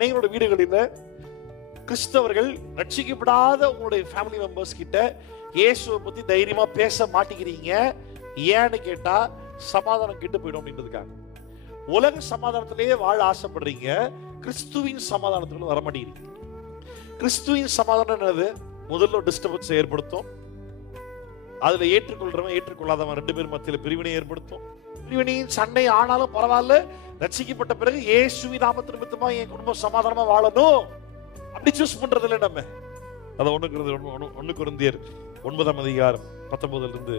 அனைவரோட வீடுகளில் கிறிஸ்தவர்கள் ரட்சிக்கப்படாத உங்களுடைய ஃபேமிலி மெம்பர்ஸ் கிட்ட இயேசுவை பத்தி தைரியமா பேச மாட்டேங்கிறீங்க. ஏன்னு கேட்டா சமாதானம் கெட்டு போயிடும் அப்படின்றதுக்காக. உலக சமாதானத்திலேயே வாழ ஆசைப்படுறீங்க. கிறிஸ்துவின் சமாதானத்துக்குள்ள வர மாட்டேங்கிறீங்க. கிறிஸ்துவின் சமாதானம் என்னது? முதல்ல டிஸ்டர்பன்ஸ் ஏற்படுத்தும். அதுல ஏற்றுக்கொள்றவன் ஏற்றுக்கொள்ளாதவன் ரெண்டு பேரும் மத்தியில் பிரிவினை ஏற்படுத்தும். பிரிவினையின் சண்டை ஆனாலும் பரவாயில்ல. ரட்சிக்கப்பட்ட பிறகு இயேசுவி நாமத்து நிமித்தமா என் குடும்பம் சமாதானமா வாழணும். அப்படி சூஸ் பண்றது இல்லை நம்ம. அதை ஒண்ணுக்கு ஒண்ணு குருந்தியர் ஒன்பதாம் அதிகாரம் பத்தொன்பதுல இருந்து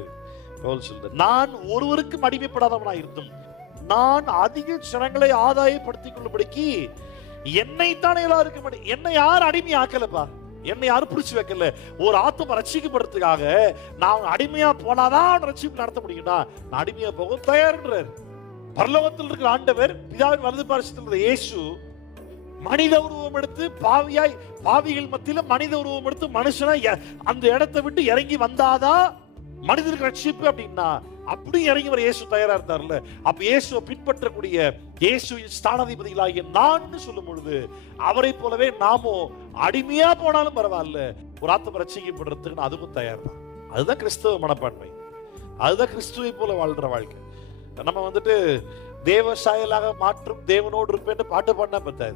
பவுல் நான் ஒருவருக்கும் அடிமைப்படாதவனாக இருந்தும் நான் அதிக ஜனங்களை ஆதாயப்படுத்திக் கொள்ளும்படிக்கு என்னைத்தானே எல்லாருக்கும் என்னை யார் அடிமை ஆக்கலப்பா என்னை யாரும் பிடிச்சி வைக்கல. ஒரு ஆத்ம ரட்சிக்கப்படுறதுக்காக நான் அடிமையா போனாதான் ரசிப்பு நடத்த முடியும்னா நான் அடிமையா போக தயார்ன்றாரு. பரலோகத்தில் இருக்கிற ஆண்டவர் பிதாவின் வலது பாரசத்தில் இயேசு மனித உருவம் எடுத்து பாவியாய் பாவிகள் மத்தியில மனித உருவம் எடுத்து மனுஷனா எ- அந்த இடத்தை விட்டு இறங்கி வந்தாதான் மனிதருக்கு ரட்சிப்பு அப்படின்னா அப்படி இறங்கி வர இயேசு தயாரா இருந்தார்ல. அப்ப இயேசுவை பின்பற்றக்கூடிய இயேசுவின் ஸ்தானாதிபதிகளாகிய நான் சொல்லும் பொழுது அவரை போலவே நாமும் அடிமையா போனாலும் பரவாயில்ல. ஒரு ஆத்ம ரட்சிக்கப்படுறதுக்கு அதுவும் தயார் தான் அதுதான் கிறிஸ்தவ மனப்பான்மை. அதுதான் கிறிஸ்துவை போல வாழ்ற வாழ்க்கை. நம்ம வந்துட்டு தேவ சாயலாக மாற்றும் தேவனோடு இருப்பேன்னு பாட்டு பண்ண பத்தாது.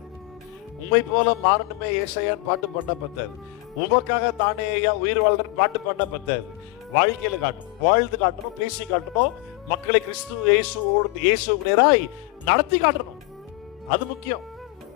உண்மை போல மாறணுமே ஏசையான்னு பாட்டு பண்ண பத்தாது. உமக்காக தானே ஐயா உயிர் வாழ்றன்னு பாட்டு பண்ண பத்தாது. வாழ்க்கையில காட்டணும் வாழ்ந்து காட்டணும் பேசி காட்டணும் மக்களை கிறிஸ்து இயேசுவோடு இயேசுக்கு நேராய் நடத்தி காட்டணும். அது முக்கியம்.